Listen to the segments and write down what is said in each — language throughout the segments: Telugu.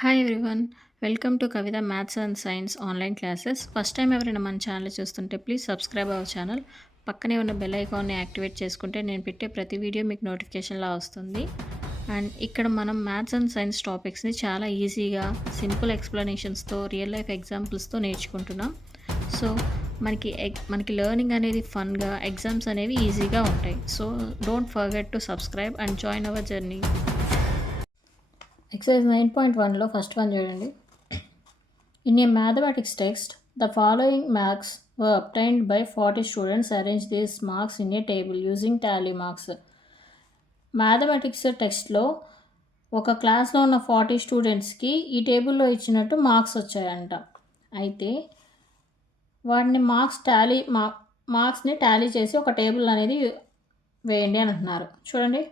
Hi everyone. Welcome to Kavitha maths and science online classes. First time ఎవరైనా మన ఛానల్ చూస్తుంటే ప్లీజ్ సబ్స్క్రైబ్ అవర్ ఛానల్. పక్కనే ఉన్న బెల్ ఐకాన్ని యాక్టివేట్ చేసుకుంటే నేను పెట్టే ప్రతి వీడియో మీకు నోటిఫికేషన్లా వస్తుంది. అండ్ ఇక్కడ మనం మ్యాథ్స్ అండ్ సైన్స్ టాపిక్స్ని చాలా ఈజీగా సింపుల్ ఎక్స్ప్లెనేషన్స్తో రియల్ లైఫ్ ఎగ్జాంపుల్స్తో నేర్చుకుంటున్నాం. సో మనకి లెర్నింగ్ అనేది ఫన్గా, ఎగ్జామ్స్ అనేవి ఈజీగా ఉంటాయి. So don't forget to subscribe and join our journey. Exercise 9.1లో ఫస్ట్ వన్ చూడండి. In a mathematics text the following marks were obtained by 40 students. Arrange these marks in a table using tally marks. Mathematics టెక్స్ట్లో ఒక క్లాస్లో ఉన్న 40 స్టూడెంట్స్కి ఈ టేబుల్లో ఇచ్చినట్టు మార్క్స్ వచ్చాయంట. అయితే వాటిని మార్క్స్ని టాలీ చేసి ఒక టేబుల్ అనేది వేయండి అని అంటున్నారు. చూడండి,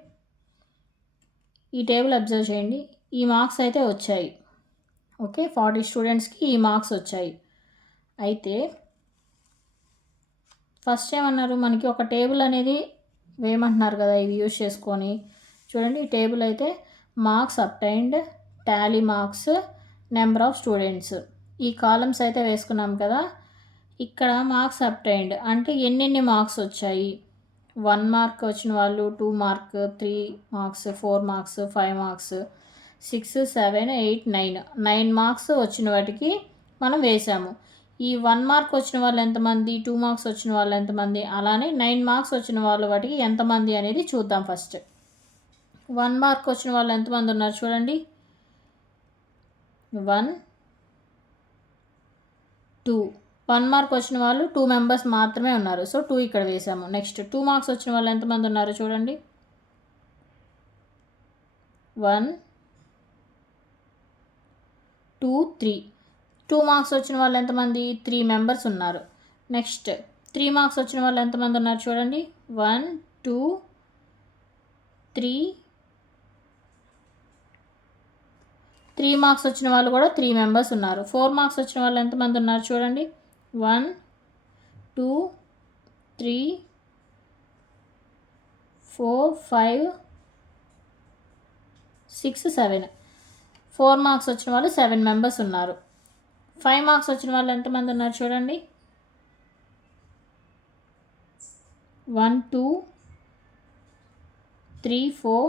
ఈ టేబుల్ అబ్జర్వ్ చేయండి. ఈ మార్క్స్ అయితే వచ్చాయి. ఓకే, 40 స్టూడెంట్స్కి ఈ మార్క్స్ వచ్చాయి. అయితే ఫస్ట్ ఏమన్నారు, మనకి ఒక టేబుల్ అనేది వేయమంటున్నారు కదా, ఇవి యూజ్ చేసుకొని. చూడండి, ఈ టేబుల్ అయితే marks obtained, Tally marks, number of students, ఈ కాలమ్స్ అయితే వేసుకున్నాం కదా. ఇక్కడ మార్క్స్ అబ్టైన్డ్ అంటే ఎన్నెన్ని మార్క్స్ వచ్చాయి. 1 మార్క్ వచ్చిన వాళ్ళు, 2 mark, 3 marks, 4 marks, 5 marks, 6, 7, 8, 9 marks వచ్చిన వాటికి మనం వేసాము. ఈ 1 మార్క్ వచ్చిన వాళ్ళు ఎంతమంది, 2 మార్క్స్ వచ్చిన వాళ్ళు ఎంతమంది, అలానే 9 మార్క్స్ వచ్చిన వాళ్ళు వాటికి ఎంతమంది అనేది చూద్దాం. ఫస్ట్ 1 మార్క్ వచ్చిన వాళ్ళు ఎంతమంది ఉన్నారు చూడండి. 1, 2. 1 మార్క్ వచ్చిన వాళ్ళు 2 మెంబర్స్ మాత్రమే ఉన్నారు. సో 2 ఇక్కడ వేసాము. నెక్స్ట్ 2 మార్క్స్ వచ్చిన వాళ్ళు ఎంతమంది ఉన్నారు చూడండి. 1, 2, 3. 2 మార్క్స్ వచ్చిన వాళ్ళు ఎంతమంది, 3 మెంబర్స్ ఉన్నారు. నెక్స్ట్ 3 మార్క్స్ వచ్చిన వాళ్ళు ఎంతమంది ఉన్నారు చూడండి. 1, 2, 3. 3 మార్క్స్ వచ్చిన వాళ్ళు కూడా 3 మెంబర్స్ ఉన్నారు. 4 మార్క్స్ వచ్చిన వాళ్ళు ఎంతమంది ఉన్నారు చూడండి. 1, 2, 3, 4, 5, 6, 7. 4 మార్క్స్ వచ్చిన వాళ్ళు 7 మెంబర్స్ ఉన్నారు. 5 మార్క్స్ వచ్చిన వాళ్ళు ఎంతమంది ఉన్నారు చూడండి. 1, 2, 3, 4,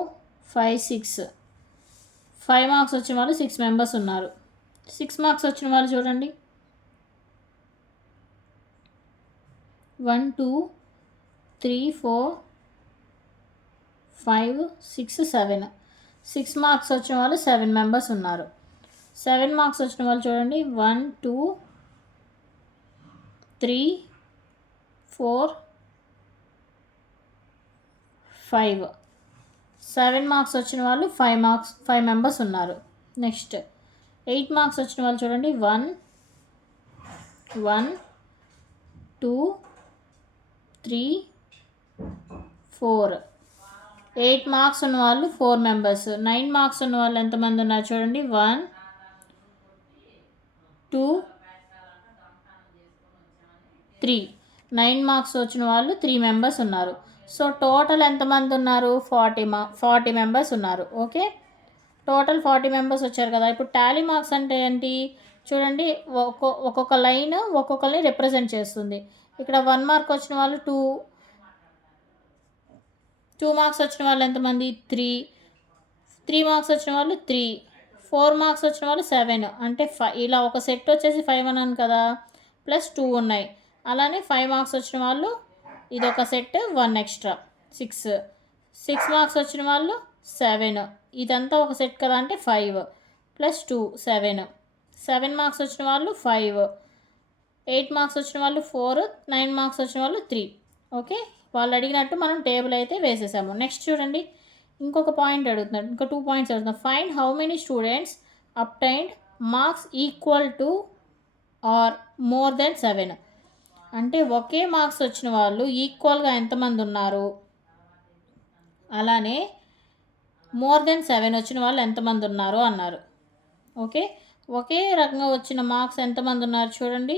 5, 6. 5 మార్క్స్ వచ్చిన వాళ్ళు 6 మెంబర్స్ ఉన్నారు. 6 మార్క్స్ వచ్చిన వాళ్ళు చూడండి. 1, 2, 3, 4, 5, 6, 7. 6 మార్క్స్ వచ్చిన వాళ్ళు 7 మెంబర్స్ ఉన్నారు. 7 మార్క్స్ వచ్చిన వాళ్ళు చూడండి. 1, 2, 3, 4, 5. 7 మార్క్స్ వచ్చిన వాళ్ళు 5 మెంబర్స్ ఉన్నారు. నెక్స్ట్ 8 మార్క్స్ వచ్చిన వాళ్ళు చూడండి. 1, 2, 3, 4. 8 మార్క్స్ ఉన్న వాళ్ళు 4 మెంబర్స్. 9 మార్క్స్ ఉన్న వాళ్ళు ఎంతమంది ఉన్నారు చూడండి. 1, 2, 3. 9 మార్క్స్ వచ్చిన వాళ్ళు 3 మెంబర్స్ ఉన్నారు. సో టోటల్ ఎంతమంది ఉన్నారు, 40 మెంబర్స్ ఉన్నారు. ఓకే, టోటల్ 40 మెంబర్స్ వచ్చారు కదా. ఇప్పుడు టాలీ మార్క్స్ అంటే ఏంటి చూడండి, ఒక్కొక్క లైన్ ఒక్కొక్కరిని రిప్రజెంట్ చేస్తుంది. ఇక్కడ 1 మార్క్ వచ్చిన వాళ్ళు 2 మార్క్స్ వచ్చిన వాళ్ళు ఎంతమంది, 3 మార్క్స్ వచ్చిన వాళ్ళు 3, 4 మార్క్స్ వచ్చిన వాళ్ళు 7. అంటే ఇలా ఒక సెట్ వచ్చేసి 5 అన్నాను కదా, ప్లస్ 2 ఉన్నాయి. అలానే 5 మార్క్స్ వచ్చిన వాళ్ళు ఇదొక సెట్, 1 ఎక్స్ట్రా 6 మార్క్స్ వచ్చిన వాళ్ళు 7. ఇదంతా ఒక సెట్ కదా, అంటే 5 ప్లస్ 2 7 మార్క్స్ వచ్చిన వాళ్ళు 5, 8 మార్క్స్ వచ్చిన వాళ్ళు 4, 9 మార్క్స్ వచ్చిన వాళ్ళు 3. ఓకే, వాళ్ళు అడిగినట్టు మనం టేబుల్ అయితే వేసేసాము. నెక్స్ట్ చూడండి, ఇంకొక పాయింట్ అడుగుతున్నాడు, ఇంకో 2 పాయింట్స్ అడుగుతున్నాడు. Find how many students obtained marks equal to or more than 7. అంటే ఒకే మార్క్స్ వచ్చిన వాళ్ళు ఈక్వల్గా ఎంతమంది ఉన్నారు, అలానే మోర్ దెన్ 7 వచ్చిన వాళ్ళు ఎంతమంది ఉన్నారు అన్నారు. ఓకే, ఒకే రకంగా వచ్చిన మార్క్స్ ఎంతమంది ఉన్నారు చూడండి.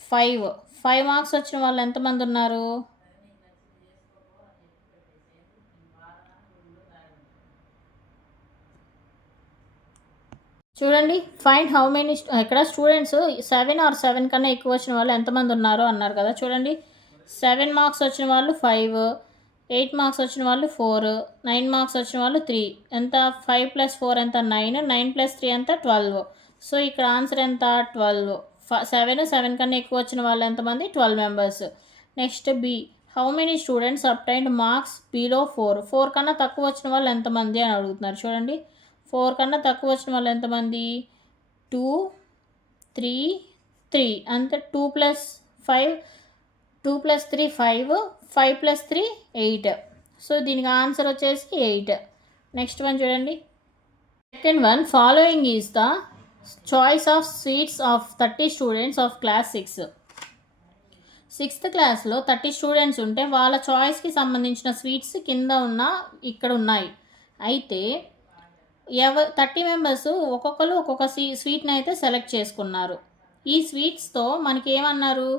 5 మార్క్స్ వచ్చిన వాళ్ళు ఎంతమంది ఉన్నారు. చూడండి ఫైండ్ హౌ మెనీ ఇక్కడ స్టూడెంట్స్ 7 ఆర్ 7 కన్నా ఎక్కువ వచ్చిన వాళ్ళు ఎంతమంది ఉన్నారో అన్నారు కదా. చూడండి 7 మార్క్స్ వచ్చిన వాళ్ళు 5, 8 మార్క్స్ వచ్చిన వాళ్ళు 4, 9 మార్క్స్ వచ్చిన వాళ్ళు 3. ఎంత 5 + 4 ఎంత 9, 9 + 3 ఎంత 12. సో ఇక్కడ ఆన్సర్ ఎంత 12. 7 కన్నా ఎక్కువ వచ్చిన వాళ్ళు ఎంతమంది 12 members. Next be how many students obtained marks below 4. 4 కన్నా తక్కువ వచ్చిన వాళ్ళు ఎంతమంది అని అడుగుతున్నారు. చూడండి 4 కన్నా తక్కువ వచ్చిన వాళ్ళు ఎంతమంది 2, 3, 3 అంతే. 2 + 5 2 + 3 5, 5 + 3 8. సో దీనికి ఆన్సర్ వచ్చేసి 8. నెక్స్ట్ వన్ చూడండి. Second one following is the choice of sweets of 30 students of class 6. 6th క్లాస్లో 30 స్టూడెంట్స్ ఉంటే వాళ్ళ చాయిస్కి సంబంధించిన స్వీట్స్ కింద ఇక్కడ ఉన్నాయి. అయితే 30 మెంబర్స్ ఒక్కొక్కరు ఒక్కొక్క స్వీట్ని అయితే సెలెక్ట్ చేసుకున్నారు. ఈ స్వీట్స్తో మనకి ఏమన్నారు,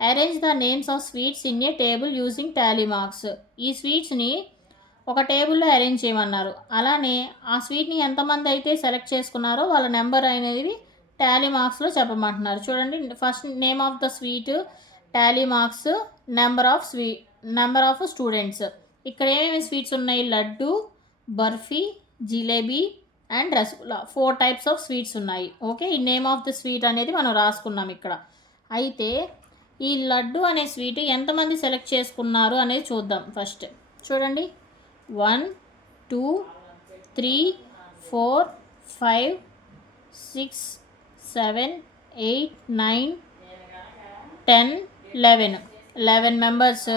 arrange the names of sweets in a table using Tally marks. ఈ స్వీట్స్ని ఒక టేబుల్లో అరేంజ్ చేయమన్నారు. అలానే ఆ స్వీట్ని ఎంతమంది అయితే సెలెక్ట్ చేసుకున్నారో వాళ్ళ నెంబర్ అనేది టాలీ మార్క్స్లో చెప్పమంటున్నారు. చూడండి first name of the sweet, Tally marks, number of students. ఇక్కడ ఏమేమి స్వీట్స్ ఉన్నాయి, laddu, barfi, jalebi and rasgulla. 4 types of sweets ఉన్నాయి. ఓకే, ఈ నేమ్ ఆఫ్ ద స్వీట్ అనేది మనం రాసుకున్నాం ఇక్కడ. అయితే ఈ లడ్డు అనే స్వీట్ ఎంతమంది సెలెక్ట్ చేసుకున్నారు అనేది చూద్దాం. ఫస్ట్ చూడండి 1, 2, 3, 4, 5, 6, 7, 8, 9, 10, 11 మెంబర్స్.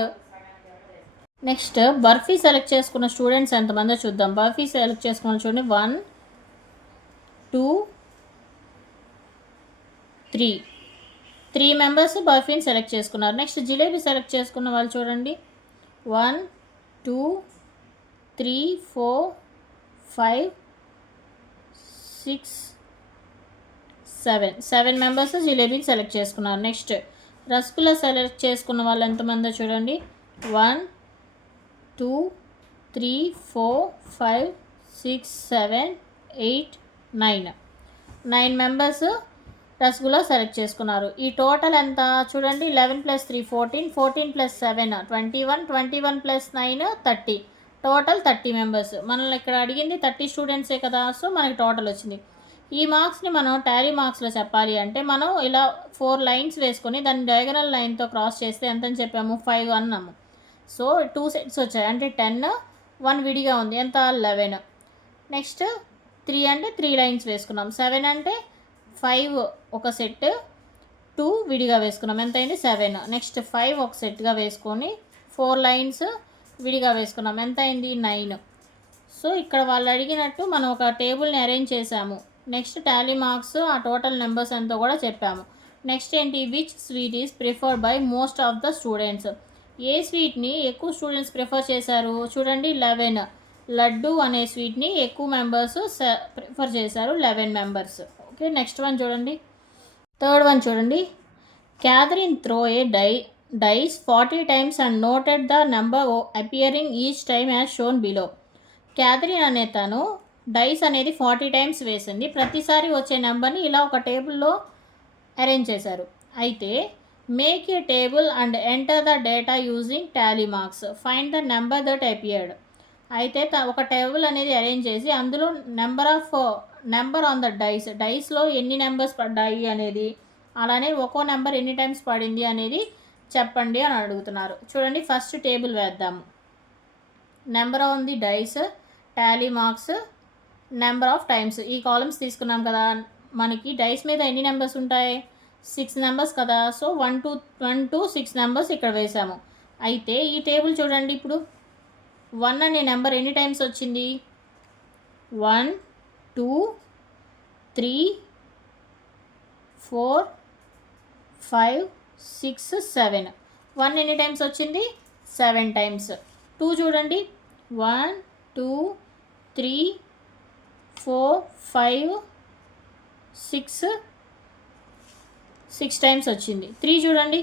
నెక్స్ట్ బర్ఫీ సెలెక్ట్ చేసుకున్న స్టూడెంట్స్ ఎంతమందో చూద్దాం. బర్ఫీ సెలెక్ట్ చేసుకున్న చూడండి 1, 2, 3 మెంబర్స్ బర్ఫీని సెలెక్ట్ చేసుకున్నారు. నెక్స్ట్ జిలేబీ సెలెక్ట్ చేసుకున్న వాళ్ళు చూడండి 1, 2, 3, 4, 5, 6, 7 మెంబర్స్ జిలేబీని సెలెక్ట్ చేసుకున్నారు. నెక్స్ట్ రసగుల్లా సెలెక్ట్ చేసుకున్న వాళ్ళు ఎంతమందో చూడండి 1, 2, 3, 4, 5, 6, 7, 8, 9 మెంబర్స్ రసగుల్లా సెలెక్ట్ చేసుకున్నారు. ఈ టోటల్ ఎంత చూడండి 11 + 3 14, 14 + 7 21, 21 + 9 30. Total 30 members. మనల్ని ఇక్కడ అడిగింది 30 స్టూడెంట్సే కదా, సో మనకి టోటల్ వచ్చింది. ఈ మార్క్స్ని మనం టాలీ మార్క్స్లో చెప్పాలి అంటే మనం ఇలా 4 లైన్స్ వేసుకొని దాన్ని డయాగనల్ లైన్తో క్రాస్ చేస్తే ఎంతని చెప్పాము 5 అన్నాము. సో 2 సెట్స్ వచ్చాయి అంటే 10, 1 విడిగా ఉంది ఎంత 11. నెక్స్ట్ 3 అంటే 3 లైన్స్ వేసుకున్నాం. 7 అంటే 5 ఒక సెట్, 2 విడిగా వేసుకున్నాం ఎంత అయింది 7. నెక్స్ట్ 5 ఒక సెట్గా వేసుకొని 4 లైన్స్ విడిగా వేసుకున్నాం ఎంత అయింది 9. సో ఇక్కడ వాళ్ళు అడిగినట్టు మనం ఒక టేబుల్ని అరేంజ్ చేసాము. నెక్స్ట్ టాలీ మార్క్స్ ఆ టోటల్ నెంబర్స్ ఎంతో కూడా చెప్పాము. నెక్స్ట్ ఏంటి, which sweet is preferred by most of the students. ఏ స్వీట్ని ఎక్కువ స్టూడెంట్స్ ప్రిఫర్ చేశారు చూడండి 11. లడ్డు అనే స్వీట్ని ఎక్కువ మెంబర్స్ ప్రిఫర్ చేశారు 11 మెంబర్స్. ఓకే, నెక్స్ట్ వన్ చూడండి. థర్డ్ వన్ చూడండి. Catherine throw a dice 40 times and noted the number appearing each time as shown below. Catherine అనే తను డైస్ అనేది 40 times వేసింది. ప్రతిసారి వచ్చే నెంబర్ని ఇలా ఒక టేబుల్లో అరేంజ్ చేశారు. అయితే make a table and enter the data using Tally marks. Find the number that appeared. అయితే ఒక టేబుల్ అనేది అరేంజ్ చేసి అందులో నెంబర్ ఆన్ ద డైస్లో ఎన్ని నెంబర్స్ పడ్డాయి అనేది, అలానే ఒక్కో నెంబర్ ఎన్ని టైమ్స్ పడింది అనేది చెప్పండి అని అడుగుతున్నారు. చూడండి ఫస్ట్ టేబుల్ వేద్దాము. Number on the dice, tally marks, number of times. ఈ కాలమ్స్ తీసుకున్నాం కదా. మనకి డైస్ మీద ఎన్ని నెంబర్స్ ఉంటాయి 6 నెంబర్స్ కదా. సో 1 to 6 నెంబర్స్ ఇక్కడ వేసాము. అయితే ఈ టేబుల్ చూడండి, ఇప్పుడు 1 అనే నెంబర్ ఎన్ని టైమ్స్ వచ్చింది 1, 2, 3, 4, 5, 6, 7. 1 ఎన్ని టైమ్స్ వచ్చింది 7 times. 2 చూడండి 1, 2, 3, 4, 5, 6 times వచ్చింది. 3 చూడండి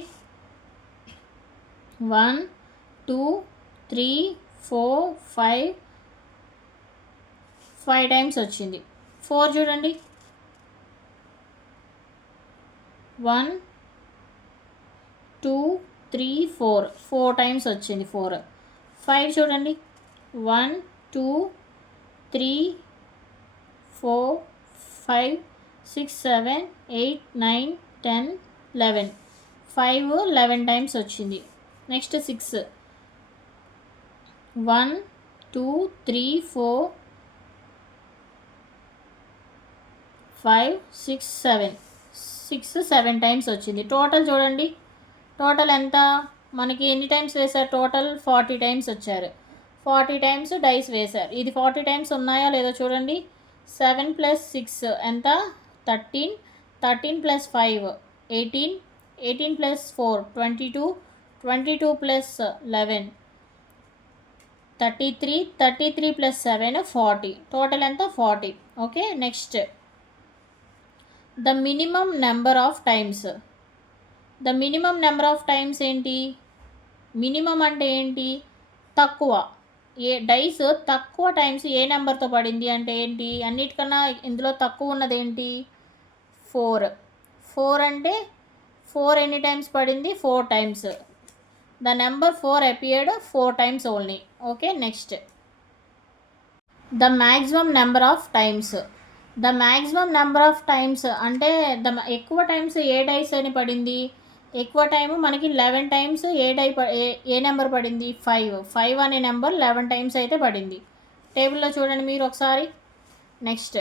1, 2, 3, 4, 5 times వచ్చింది. 4 చూడండి 1 2 3 4 4 టైమ్స్ వచ్చింది 4. 5 చూడండి 1 2 3 4 5 6 7 8 9 10 11. 5 11 టైమ్స్ వచ్చింది. నెక్స్ట్ 6 1 2 3 4 5 6 7 6 7 టైమ్స్ వచ్చింది. టోటల్ చూడండి, టోటల్ ఎంత మనకి ఎన్ని టైమ్స్ వేశారు, టోటల్ 40 టైమ్స్ వచ్చారు. 40 టైమ్స్ డైస్ వేశారు. ఇది 40 టైమ్స్ ఉన్నాయా లేదో చూడండి. 7 + 6 ఎంత 13, 13 + 5 18, 18 + 4 22, 22 + 11 33, 33 + 7 40. టోటల్ ఎంత 40. Okay. Next the minimum number of times. The minimum number of times ఏంటి, మినిమం అంటే ఏంటి, తక్కువ. ఏ డైస్ తక్కువ టైమ్స్ ఏ నెంబర్తో పడింది అంటే ఏంటి, అన్నిటికన్నా ఇందులో తక్కువ ఉన్నది ఏంటి 4. 4 అంటే 4 ఎన్ని టైమ్స్ పడింది 4 times. The number 4 appeared 4 times only. Okay. Next the maximum number of times. The maximum number of times అంటే ఎక్కువ టైమ్స్ ఏ డైస్ అని పడింది, ఎక్కువ టైము మనకి 11 టైమ్స్ ఏ నెంబర్ పడింది 5. 5 అనే నెంబర్ 11 టైమ్స్ అయితే పడింది. టేబుల్లో చూడండి మీరు ఒకసారి. నెక్స్ట్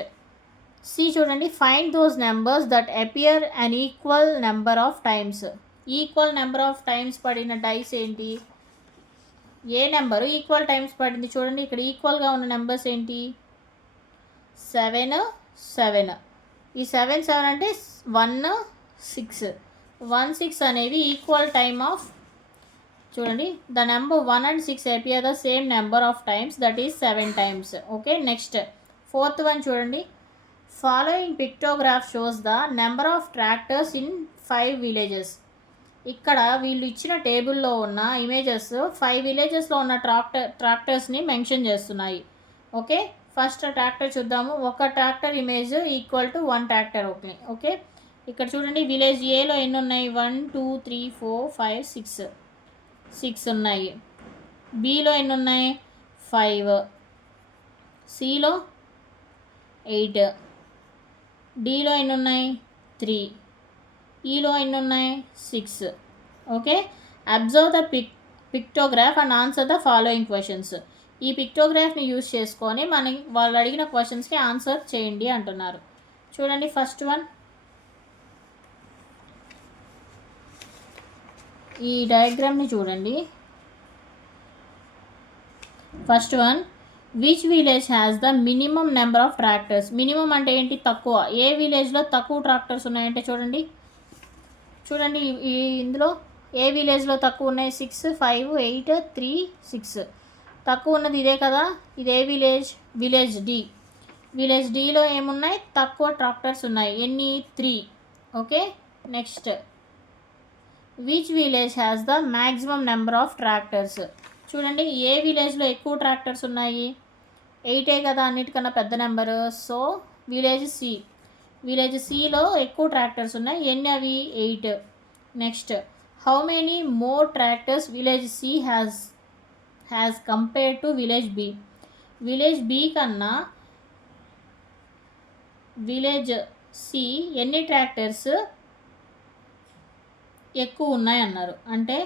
సి చూడండి, find those numbers that appear an equal number of times. Equal number of times పడిన డైస్ ఏంటి, ఏ నెంబరు ఈక్వల్ టైమ్స్ పడింది చూడండి. ఇక్కడ ఈక్వల్గా ఉన్న నెంబర్స్ ఏంటి 7 7. ఈ 7 7 అంటే 1 6. 1 6 అనేవి ఈక్వల్ టైమ్ ఆఫ్, చూడండి the number 1 and 6 appear the same number of times, that is 7 times. Okay. Next fourth one చూడండి, following pictograph shows the number of tractors in 5 villages. ఇక్కడ వీళ్ళు ఇచ్చిన టేబుల్లో ఉన్న ఇమేజెస్ 5 villagesలో ఉన్న ట్రాక్టర్స్ని మెన్షన్ చేస్తున్నాయి. ఓకే. ఫస్ట్ ట్రాక్టర్ చూద్దాము. ఒక tractor image equal to 1 tractor. Okay. Okay. ఇక్కడ చూడండి విలేజ్ ఏలో ఎన్ని ఉన్నాయి 1 2 3 4 5 6 6 ఉన్నాయి. బిలో ఎన్ని ఉన్నాయి 5, సిలో 8, డిలో ఎన్ని ఉన్నాయి 3, ఈలో ఎన్ని ఉన్నాయి 6. Okay. Observe the pictograph and answer the following questions. ఈ పిక్టోగ్రాఫ్ని యూజ్ చేసుకొని మనకి వాళ్ళు అడిగిన క్వశ్చన్స్కి ఆన్సర్ చేయండి అంటున్నారు. చూడండి ఫస్ట్ వన్, ఈ డయాగ్రామ్ని చూడండి. First one, which village has the minimum number of tractors. Minimum అంటే ఏంటి, తక్కువ. ఏ విలేజ్లో తక్కువ ట్రాక్టర్స్ ఉన్నాయంటే చూడండి. చూడండి ఇందులో ఏ విలేజ్లో తక్కువ ఉన్నాయి 6 5 8 3 6. తక్కువ ఉన్నది ఇదే కదా, ఇదే విలేజ్. Village D. విలేజ్ డిలో ఏమున్నాయి తక్కువ ట్రాక్టర్స్ ఉన్నాయి. ఎన్ని 3. Okay. Next which village has the maximum number of tractors. చూడండి ఏ విలేజ్లో ఎక్కువ ట్రాక్టర్స్ ఉన్నాయి 8 కదా, అన్నిటికన్నా పెద్ద number. So village C. Village సిలో ఎక్కువ ట్రాక్టర్స్ ఉన్నాయి. ఎన్ని అవి 8. Next how many more tractors village C has compared to village B. Village B కన్నా విలేజ్ సి ఎన్ని ట్రాక్టర్స్ ఎక్కువ ఉన్నాయి అన్నారు. అంటే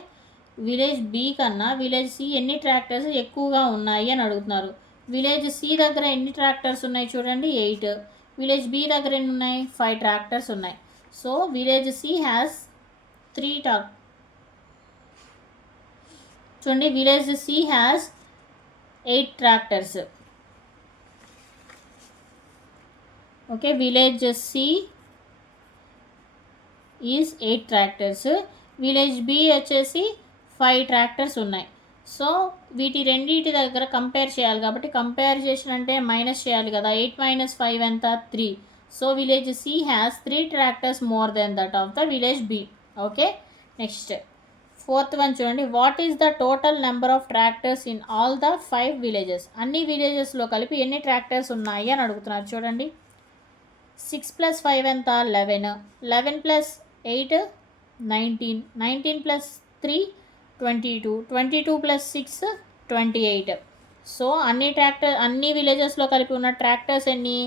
విలేజ్ బి కన్నా విలేజ్ సి ఎన్ని ట్రాక్టర్స్ ఎక్కువగా ఉన్నాయి అని అడుగుతున్నారు. విలేజ్ సి దగ్గర ఎన్ని ట్రాక్టర్స్ ఉన్నాయి చూడండి 8. విలేజ్ బి దగ్గర ఎన్ని ఉన్నాయి 5 ట్రాక్టర్స్ ఉన్నాయి. సో విలేజ్ సి హ్యాస్ 3 చూడండి village C has 8 tractors. Okay. Village C is 8 tractors. Village B వచ్చేసి 5 ట్రాక్టర్స్ ఉన్నాయి. సో వీటి రెండింటి దగ్గర కంపేర్ చేయాలి కాబట్టి కంపారిజేషన్ అంటే మైనస్ చేయాలి కదా. 8 - 5 ఎంత 3. So village C has 3 tractors more than that of the village B. Okay. Next fourth one చూడండి, what is the total number of tractors in all the 5 villages. అన్ని విలేజెస్లో కలిపి ఎన్ని ట్రాక్టర్స్ ఉన్నాయి అని అడుగుతున్నారు. చూడండి 6 + 5 ఎంత 11. 11 + 8 19, 19 plus 3 22, 22 plus 6 28. సో అన్ని విలేజెస్లో కలిపి ఉన్న ట్రాక్టర్స్ ఎన్ని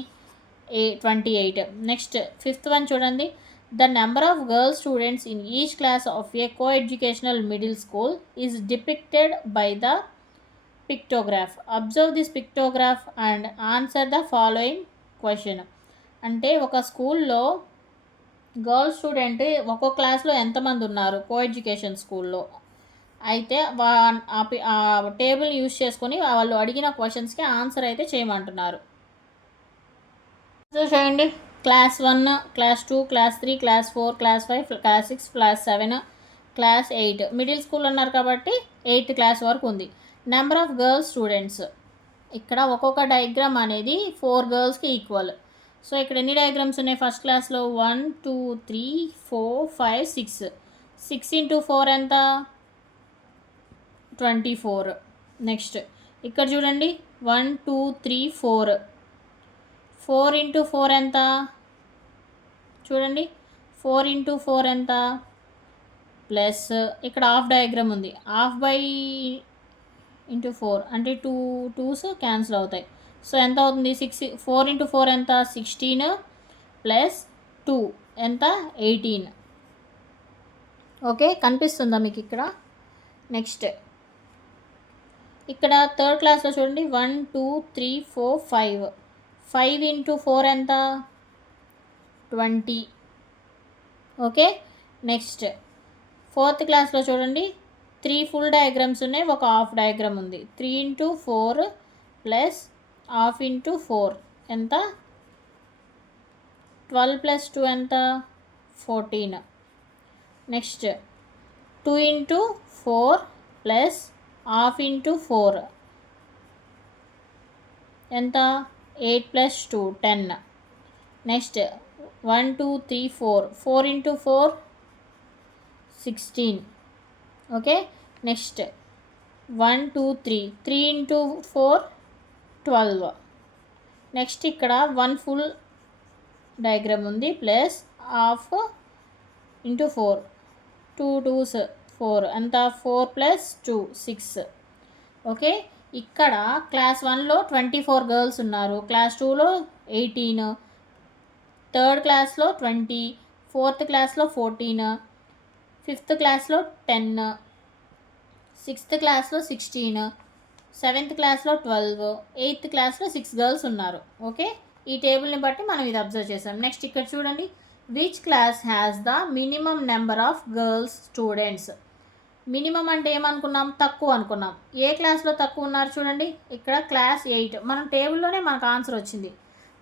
28. నెక్స్ట్ ఫిఫ్త్ వన్ చూడండి. The number of girls students in each class of A co educational middle school is depicted by the pictograph. Observe this pictograph and answer the following question. అంటే ఒక స్కూల్లో గర్ల్స్ స్టూడెంట్ ఒక్కో క్లాస్లో ఎంతమంది ఉన్నారు కో ఎడ్యుకేషన్ స్కూల్లో, అయితే ఆ టేబుల్ యూజ్ చేసుకొని వాళ్ళు అడిగిన క్వశ్చన్స్కి ఆన్సర్ అయితే చేయమంటున్నారు. చేయండి. Class 1, class 2, class 3, class 4, class 5, class 6, class 7, class 8. Middle school అన్నారు కాబట్టి 8th క్లాస్ వరకు ఉంది. నెంబర్ ఆఫ్ గర్ల్స్ స్టూడెంట్స్, ఇక్కడ ఒక్కొక్క డయాగ్రామ్ అనేది 4 గర్ల్స్కి ఈక్వల్. సో ఇక్కడ ఎన్ని డయాగ్రామ్స్ ఉన్నాయి ఫస్ట్ క్లాస్లో 1 2 3 4 5 6. 6 into 4 ఎంత 24. నెక్స్ట్ ఇక్కడ చూడండి 1 2 3 4. 4 into 4 ఎంత చూడండి 4 into 4 ఎంత ప్లస్ ఇక్కడ హాఫ్ డయాగ్రామ్ ఉంది, హాఫ్ బై ఇంటూ 4 అంటే 2 2s క్యాన్సిల్ అవుతాయి. సో ఎంత అవుతుంది 4 into 4 ఎంత 16 ప్లస్ 2 ఎంత 18. ఓకే, కనిపిస్తుందా మీకు ఇక్కడ? నెక్స్ట్ ఇక్కడ థర్డ్ క్లాస్లో చూడండి 1 2 3 4 5. 5 into 4 ఎంత 20. ఓకే, నెక్స్ట్ ఫోర్త్ క్లాస్లో చూడండి 3 ఫుల్ డయాగ్రామ్స్ ఉన్నాయి, ఒక హాఫ్ డయాగ్రామ్ ఉంది. 3 into 4 ప్లస్ హాఫ్ into 4 ఎంత 12 plus 2 ఎంత 14. Next 2 into 4 plus half into 4 ఎంత 8 plus 2 10. Next 1 2 3 4. 4 into 4 16. Okay, next 1 2 3. 3 into 4 12. Next ఇక్కడ 1 ఫుల్ డయాగ్రామ్ ఉంది ప్లస్ హాఫ్ into 4. 2 2s 4 అంత 4 plus 2 6. ఓకే, ఇక్కడ క్లాస్ 1లో 24 గర్ల్స్ ఉన్నారు, క్లాస్ 2లో 18, థర్డ్ క్లాస్లో 20, ఫోర్త్ క్లాస్లో 14, ఫిఫ్త్ క్లాస్లో 10, సిక్స్త్ క్లాస్లో 16, సెవెంత్ క్లాస్లో 12, 8th క్లాస్లో 6 గర్ల్స్ ఉన్నారు. ఓకే, ఈ టేబుల్ని బట్టి మనం ఇది అబ్జర్వ్ చేసాం. నెక్స్ట్ ఇక్కడ చూడండి, which class has the minimum number of girls students. Minimum అంటే ఏమనుకున్నాం, తక్కువ అనుకున్నాం. ఏ క్లాస్లో తక్కువ ఉన్నారు చూడండి, ఇక్కడ క్లాస్ 8. మనం టేబుల్లోనే మనకు ఆన్సర్ వచ్చింది,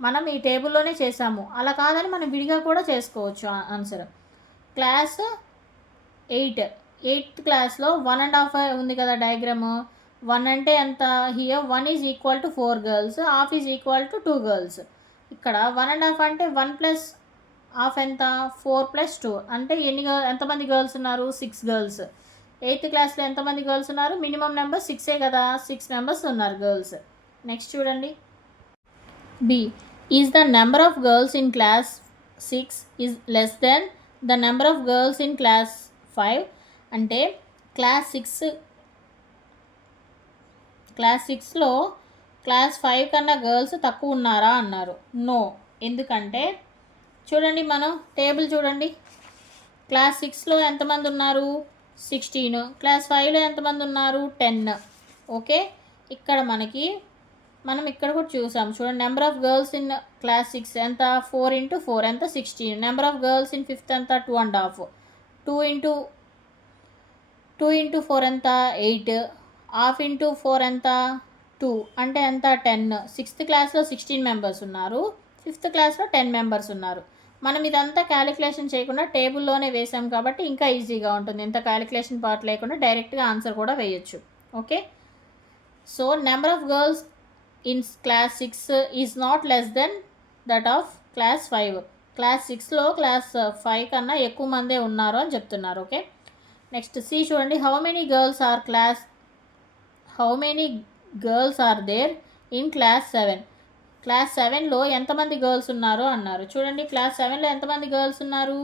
మనం ఈ టేబుల్లోనే చేసాము. అలా కాదని మనం విడిగా కూడా చేసుకోవచ్చు ఆన్సర్. క్లాస్ 8th క్లాస్లో 1.5 ఉంది కదా డయాగ్రాము. 1 అంటే ఎంత, here 1 is equal to 4 girls, half is equal to 2 girls. ఇక్కడ 1.5 అంటే 1 ప్లస్ హాఫ్ ఎంత 4 plus 2 అంటే ఎంతమంది గర్ల్స్ ఉన్నారు 6 గర్ల్స్. 8th క్లాస్లో ఎంతమంది గర్ల్స్ ఉన్నారు, మినిమం నెంబర్ 6 కదా, 6 మెంబర్స్ ఉన్నారు గర్ల్స్. నెక్స్ట్ చూడండి, B is the number of girls in class 6 is less than the number of girls in class 5. అంటే క్లాస్ 6లో క్లాస్ 5 కన్నా గర్ల్స్ తక్కువ ఉన్నారా అన్నారు. నో, ఎందుకంటే చూడండి మనం టేబుల్ చూడండి, క్లాస్ 6లో ఎంతమంది ఉన్నారు 16, క్లాస్ 5లో ఎంతమంది ఉన్నారు 10. ఓకే, ఇక్కడ మనం ఇక్కడ కూడా చూసాం చూడండి, number of girls in class 6 ఎంత 4 into 4 ఎంత 16. Number of girls in 5th ఎంత 2.5. 2 into 4 ఎంత 8. హాఫ్ into 4 ఎంత 2 అంటే ఎంత 10. 6th క్లాస్లో 16 మెంబర్స్ ఉన్నారు, 5th క్లాస్లో 10 మెంబర్స్ ఉన్నారు. మనం ఇదంతా క్యాలిక్యులేషన్ చేయకుండా టేబుల్లోనే వేసాం కాబట్టి ఇంకా ఈజీగా ఉంటుంది, ఇంత క్యాలిక్యులేషన్ పార్ట్ లేకుండా డైరెక్ట్గా ఆన్సర్ కూడా వేయచ్చు. Okay, so number of girls in class 6 is not less than that of class 5. Class 6లో క్లాస్ 5 కన్నా ఎక్కువ మందే ఉన్నారు అని చెప్తున్నారు. ఓకే, నెక్స్ట్ సి చూడండి, how many girls are there in class 7. Class 7లో ఎంతమంది గర్ల్స్ ఉన్నారు అన్నారు. చూడండి క్లాస్ 7లో ఎంతమంది గర్ల్స్ ఉన్నారు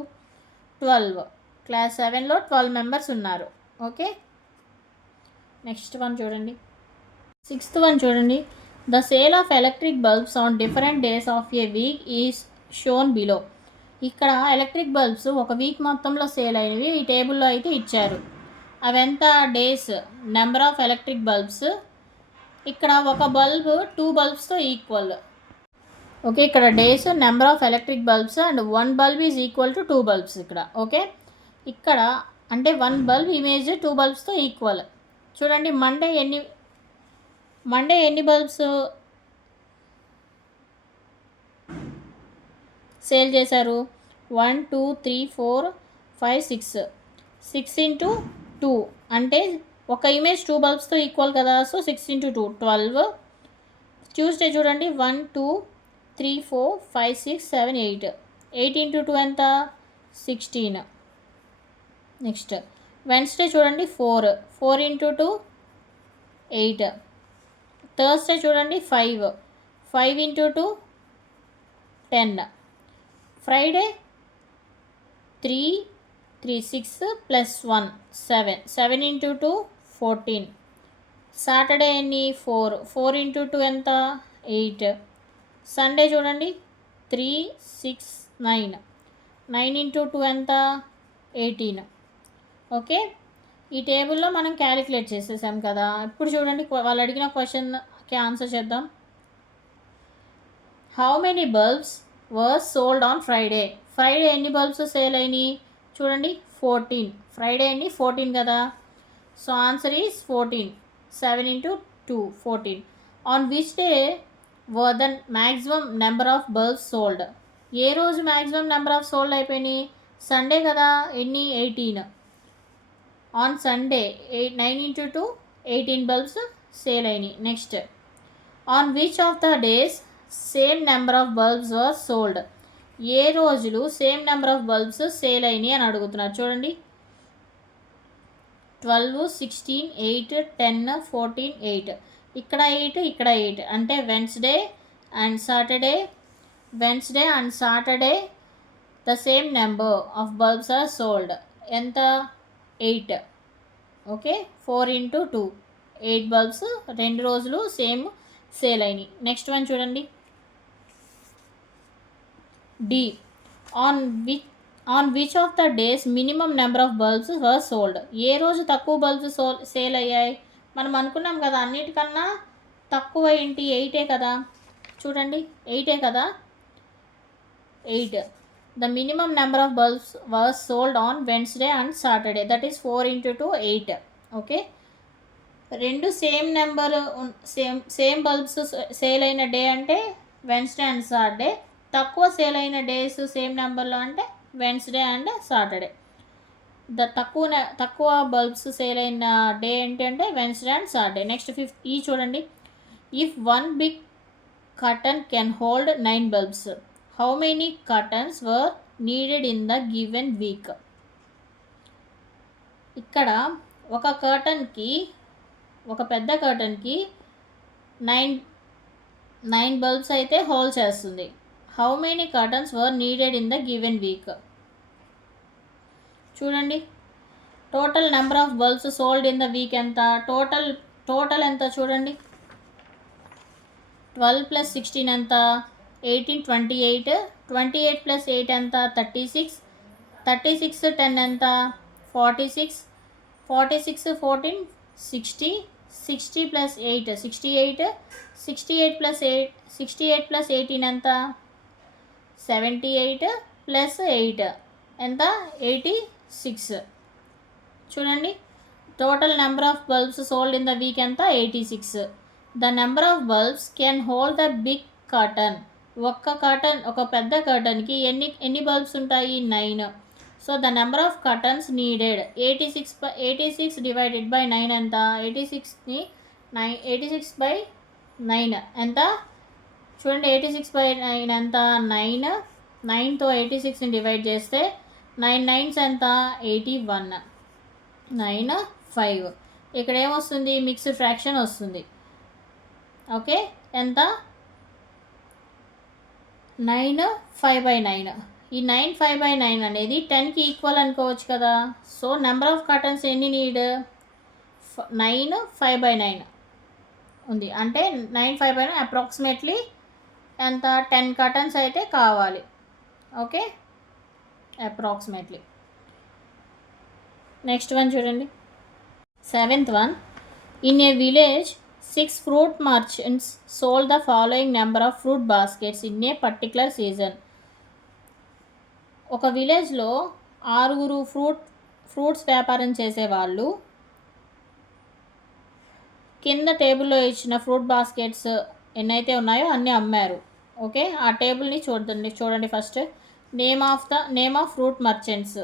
12. క్లాస్ 7లో 12 మెంబర్స్ ఉన్నారు. ఓకే, నెక్స్ట్ వన్ చూడండి. 6th వన్ చూడండి. The sale of electric bulbs on different days of a week is shown below. ఇక్కడ ఎలక్ట్రిక్ బల్బ్స్ ఒక వీక్ మొత్తంలో సేల్ అయినవి ఈ టేబుల్లో అయితే ఇచ్చారు. అవెంత days, number of electric bulbs. ఇక్కడ ఒక బల్బ్ 2 బల్బ్స్తో ఈక్వల్. ఓకే, ఇక్కడ days, number of electric bulbs and 1 bulb is equal to 2 bulbs ఇక్కడ. ఓకే, ఇక్కడ అంటే 1 బల్బ్ ఇమేజ్ 2 బల్బ్స్తో ఈక్వల్. చూడండి, మండే ఎన్ని బల్బ్స్ సేల్ చేశారు? 1 2 3 4 5 6. 6 ఇంటూ 2 అంటే ఒక ఇమేజ్ 2 బల్బ్స్తో ఈక్వల్ కదా. So 6 into 2 12. ట్యూస్డే చూడండి, 1 2 3 4 5 6 7 8. 8 ఇంటూ 2 ఎంత? 16. నెక్స్ట్ వెన్స్డే చూడండి, 4 4 ఇంటూ 2 8. థర్స్డే చూడండి, 5 5 into 2 10. Friday 3 3 6 plus 1 7 7 into 2 14. Saturday ఎన్ని? 4 4 ఇంటూ 2 ఎంత? 8. సండే చూడండి, 3 6 9 9 ఇంటూ 2 ఎంత? 18. ఓకే, ఈ టేబుల్లో మనం క్యాలిక్యులేట్ చేసేసాం కదా. ఇప్పుడు చూడండి, వాళ్ళు అడిగిన క్వశ్చన్కి ఆన్సర్ చేద్దాం. How many bulbs were sold on Friday. Friday ఎన్ని బల్బ్స్ సేల్ అయినాయి? చూడండి, 14. ఫ్రైడే ఎన్ని? 14 కదా. So answer is 14. 7 into 2 14. On which day were the maximum number of bulbs sold. ఏ రోజు మ్యాక్సిమం నెంబర్ ఆఫ్ సోల్డ్ అయిపోయినాయి? సండే కదా. ఎన్ని? 18. On Sunday 9 into 2 18 bulbs sale అయినాయి. Next, on which of the days same number of bulbs were sold. ఏ రోజులు same number of bulbs sale అయినాయి అని అడుగుతున్నారు. చూడండి, 12 16 8 10 14 8. ఇక్కడ 8 ఇక్కడ 8 అంటే Wednesday and Saturday the same number of bulbs are sold. ఎంత? 8. ఓకే, 4 ఇంటూ 2 8 బల్బ్స్ 2 రోజులు సేమ్ సేల్ అయినాయి. నెక్స్ట్ వన్ చూడండి, D. On which of the days minimum number of bulbs were sold. ఏ రోజు తక్కువ బల్బ్స్ సేల్ అయ్యాయి? మనం అనుకున్నాం కదా, అన్నిటికన్నా తక్కువ ఏంటి? 8 కదా. చూడండి, 8 కదా. 8. The minimum number of bulbs were sold on Wednesday and Saturday, that is 4 into 2 8. Okay, రెండు సేమ్ బల్బ్స్ సేల్ అయిన డే అంటే వెన్స్డే అండ్ సాటర్డే. తక్కువ సేల్ అయిన డేస్ సేమ్ నెంబర్లో అంటే వెన్స్డే అండ్ సాటర్డే. తక్కువ బల్బ్స్ సేల్ అయిన డే ఏంటంటే Wednesday and Saturday. Next 5th ఈ చూడండి, if 1 big carton can hold 9 bulbs, how many cartons were needed in the given week. ఇక్కడ ఒక పెద్ద కర్టన్కి 9 బల్బ్స్ అయితే హోల్డ్ చేస్తుంది. How many cartons were needed in the given week. చూడండి, total number of bulbs sold in the week ఎంత? టోటల్ ఎంత? చూడండి, 12 ప్లస్ 16 ఎంత? 18 28. 28 ప్లస్ 8 ఎంత? 36. 36 10 ఎంత? 46. 46 14 60. 60 ప్లస్ 8 68. 68 ప్లస్ 18 ఎంత? 78 ప్లస్ 8 ఎంత? 86. చూడండి, total number of bulbs sold in the week ఎంత? 86. The number of bulbs can hold the big carton. ఒక పెద్ద కర్టన్కి ఎన్ని బల్బ్స్ ఉంటాయి? 9. So the number of cartons needed 86 divided by 9 ఎంత? 86 బై 9 ఎంత? చూడండి, 86 బై 9 ఎంత? 9. 9తో 86ని డివైడ్ చేస్తే 9 9s ఎంత? 81. 9 5. ఇక్కడ ఏమొస్తుంది? మిక్స్డ్ ఫ్రాక్షన్ వస్తుంది. ఓకే, ఎంత? 9 5 బై 9 ఈ 9 5/9 అనేది 10కి ఈక్వల్ అనుకోవచ్చు కదా. సో నెంబర్ ఆఫ్ కర్టన్స్ ఎన్ని నీడ్ 9 5/9 ఉంది. అంటే 9 5/9 అప్రాక్సిమేట్లీ ఎంత 10 కర్టన్స్ అయితే కావాలి. Okay, approximately. నెక్స్ట్ వన్ చూడండి, 7th one. In a village 6 fruit merchants sold the following number of fruit baskets in a particular season. ఒక విలేజ్లో 6 ఫ్రూట్స్ వ్యాపారం చేసేవాళ్ళు కింద టేబుల్లో ఇచ్చిన ఫ్రూట్ బాస్కెట్స్ ఎన్నైతే ఉన్నాయో అన్నీ అమ్మారు. ఓకే, ఆ టేబుల్ని చూడండి first. Name of fruit merchants,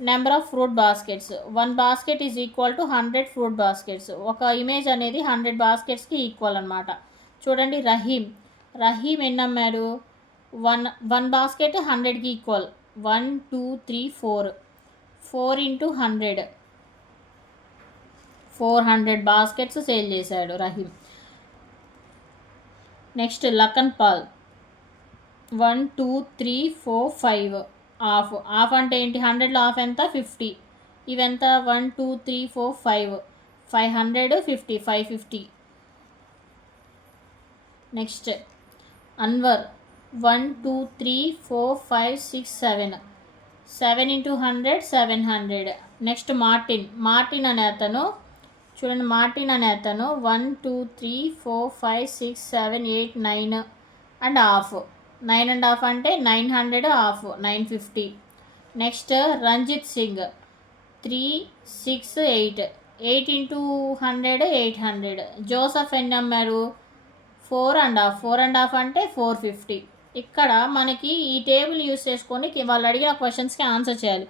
number of fruit baskets. 1 basket is equal to 100 fruit baskets. ఒక ఇమేజ్ అనేది 100 బాస్కెట్స్కి ఈక్వల్ అనమాట. చూడండి, రహీం ఎన్ని అమ్మాడు, 1 basket 100కి ఈక్వల్. 1 2 3 4 into 100 400 బాస్కెట్స్ సేల్ చేశాడు రహీం. నెక్స్ట్ లఖన్ పాల్ 1 2 3 4 5 హాఫ్ అంటే ఏంటి, 100లో హాఫ్ ఎంత 50. ఇవెంత 1 2 3 4 5 550 550. Next Anwar 1 2 3 4 5 6 7 into 100 700. Next Martin అనే అతను చూడండి, 1 2 3 4 5 6 7 8 9 and half. 9 and half అంటే 900 half 950. Next Ranjit Singh 3 6 8 into 100 800. Joseph ఎన్ని అమ్మారు, 4 and half అంటే 450. ఇక్కడ మనకి ఈ టేబుల్ యూస్ చేసుకొని వాళ్ళు అడిగిన క్వశ్చన్స్కి ఆన్సర్ చేయాలి.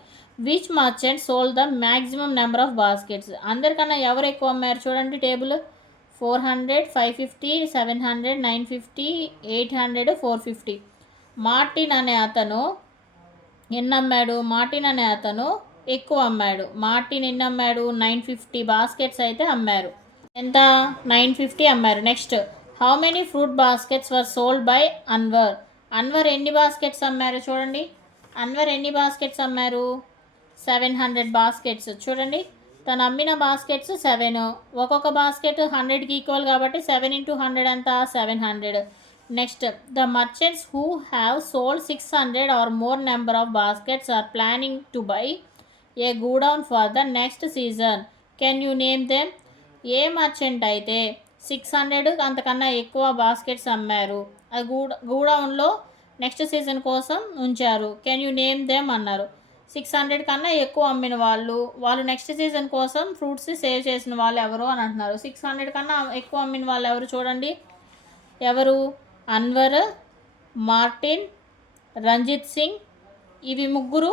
Which merchant sold the maximum number of baskets. అందరికన్నా ఎవరు ఎక్కువ అమ్మారు చూడండి, టేబుల్ 400 550 700 950 800 450. మార్టిన్ అనే అతను ఎక్కువ అమ్మాడు. మార్టిన్ ఎన్ని అమ్మాడు, 950 బాస్కెట్స్ అయితే అమ్మారు. ఎంత 950 అమ్మారు. Next how many fruit baskets were sold by Anwar ఎన్ని బాస్కెట్స్ అమ్మారు చూడండి, అన్వర్ ఎన్ని బాస్కెట్స్ అమ్మారు 700 బాస్కెట్స్. చూడండి, తను అమ్మిన బాస్కెట్స్ 7. ఒక్కొక్క బాస్కెట్ 100కి ఈక్వల్ కాబట్టి 7 into 100 అంతా 700. Next the merchants who have sold 600 or more number of baskets are planning to buy a godown for the next season. Can you name them. ఏ మర్చెంట్ అయితే 600 అంతకన్నా ఎక్కువ బాస్కెట్స్ అమ్మారు, అది గూడౌన్లో నెక్స్ట్ సీజన్ కోసం ఉంచారు. కెన్ యూ నేమ్ దెమ్ అన్నారు. 600 కన్నా ఎక్కువ అమ్మిన వాళ్ళు నెక్స్ట్ సీజన్ కోసం ఫ్రూట్స్ సేవ్ చేసిన వాళ్ళు ఎవరు అని అంటున్నారు. 600 కన్నా ఎక్కువ అమ్మిన వాళ్ళు ఎవరు చూడండి, ఎవరు, అన్వర్, మార్టిన్, రంజిత్ సింగ్. ఇవి ముగ్గురు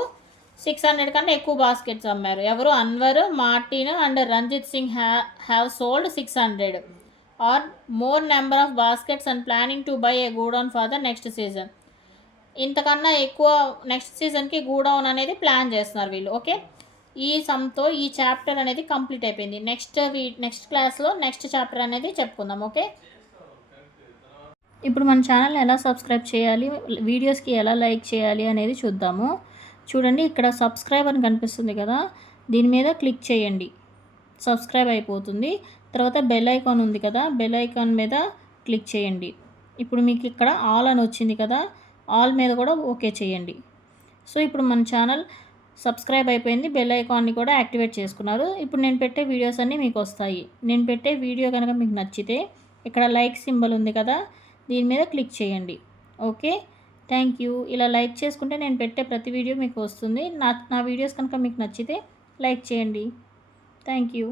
600 కన్నా ఎక్కువ బాస్కెట్స్ అమ్మారు. ఎవరు, Anwar, Martin and Ranjit Singh have sold 600 or more number of baskets and planning to buy a godown for the next season. ఇంతకన్నా ఎక్కువ నెక్స్ట్ సీజన్కి గూడౌన్ అనేది ప్లాన్ చేస్తున్నారు వీళ్ళు. ఓకే, ఈ సమ్తో ఈ చాప్టర్ అనేది కంప్లీట్ అయిపోయింది. నెక్స్ట్ క్లాస్లో నెక్స్ట్ చాప్టర్ అనేది చెప్పుకుందాం. ఓకే, ఇప్పుడు మన ఛానల్ని ఎలా సబ్స్క్రైబ్ చేయాలి, వీడియోస్కి ఎలా లైక్ చేయాలి అనేది చూద్దాము. చూడండి, ఇక్కడ సబ్స్క్రైబ్ అని కనిపిస్తుంది కదా, దీని మీద క్లిక్ చేయండి, సబ్స్క్రైబ్ అయిపోతుంది. తర్వాత బెల్ ఐకాన్ ఉంది కదా, బెల్ ఐకాన్ మీద క్లిక్ చేయండి. ఇప్పుడు మీకు ఇక్కడ ఆల్ అని వచ్చింది కదా, ఆల్ మీద కూడా ఓకే చేయండి. సో ఇప్పుడు మన ఛానల్ సబ్స్క్రైబ్ అయిపోయింది, బెల్ ఐకాన్ని కూడా యాక్టివేట్ చేసుకున్నారు. ఇప్పుడు నేను పెట్టే వీడియోస్ అన్నీ మీకు వస్తాయి. నేను పెట్టే వీడియో కనుక మీకు నచ్చితే ఇక్కడ లైక్ సింబల్ ఉంది కదా, దీని మీద క్లిక్ చేయండి. Okay, thank you. ఇలా లైక్ చేసుకుంటే నేను పెట్టే ప్రతి వీడియో మీకు వస్తుంది. నా వీడియోస్ కనుక మీకు నచ్చితే లైక్ చేయండి. Thank you.